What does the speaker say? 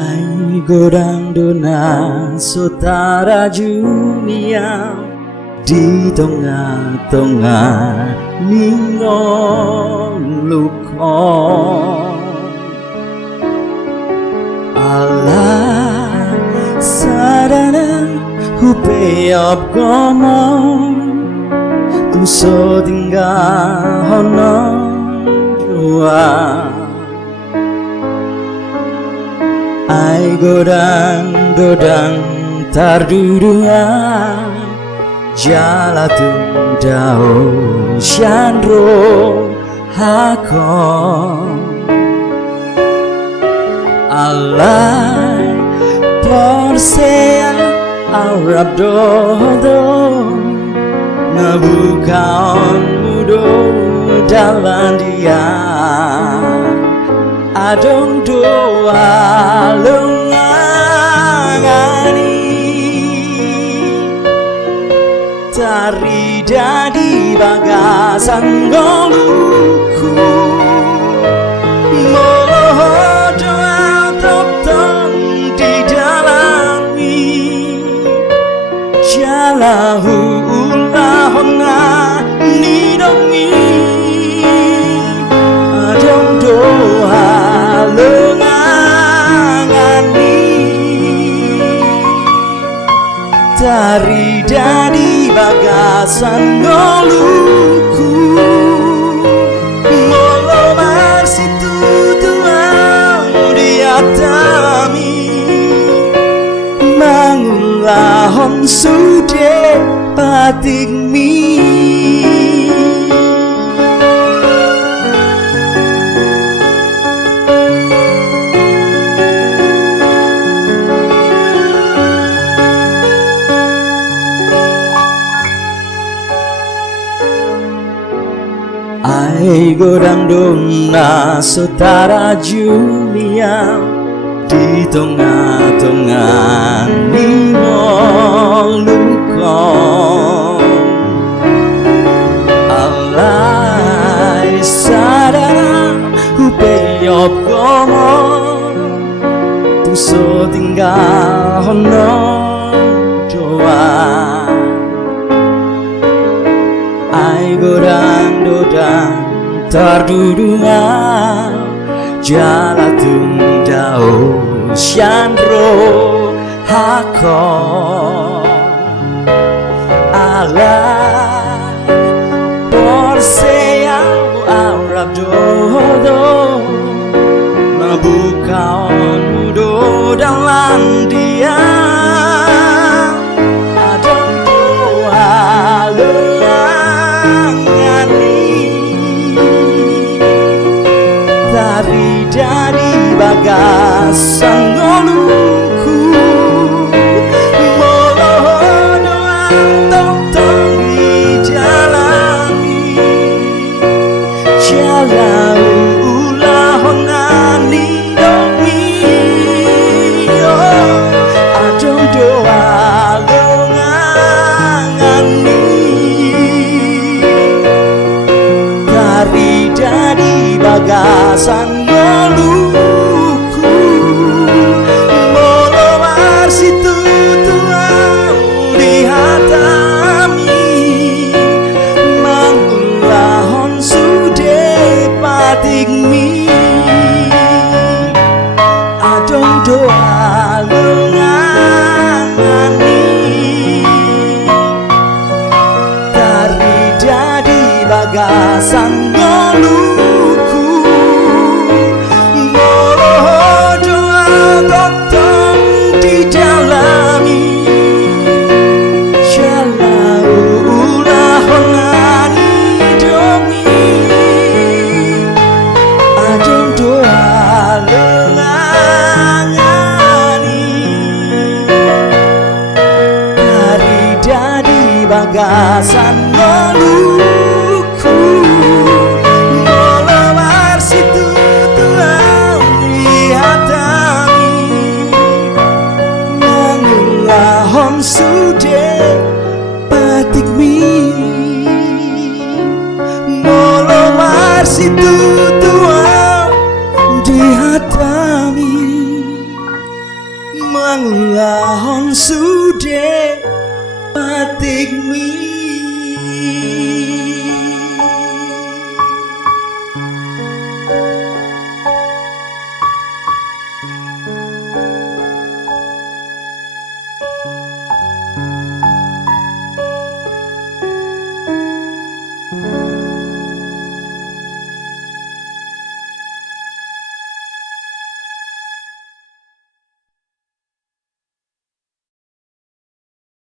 Ai godang dona sutara dunia di tengah-tengah ningon lukon Allah sadana hupeop gomong tu so tinggal honong jua Ai godang tardudua jala tundao shandro hakon alai porsea arab dodo nabukaon mudo dalam dia adong doa lengangani tari dadi bagasan goluku mohon doa toptong di dalami jalahu ulahona nidongi adong doa tari dadi bagasan ngoluku molo marsitu tuau diatami mangulahon sude patigmi Ai godang dona saudara Julia di tengah-tengah ningon lukon alai sadara hupeop gomong tu so tinggal honong doa Ai godang tardudua jala tundao shandro hakon alai porsea arab dodo nabukaon mudo dalam dia adong doa tari dari bagasan ngoluku mohon doa toptong dijalani jalan ulahona nidongi adong doa lengangani tari dari bagasan ngoluku molo marsitu tuau dihatami mangulahon sude patigmi adong doa lengangani tari dadi bagasan ngoluku mohon doa toptong dijalani jalau ulahona nidongi adong doa lengangani tari dadi bagasan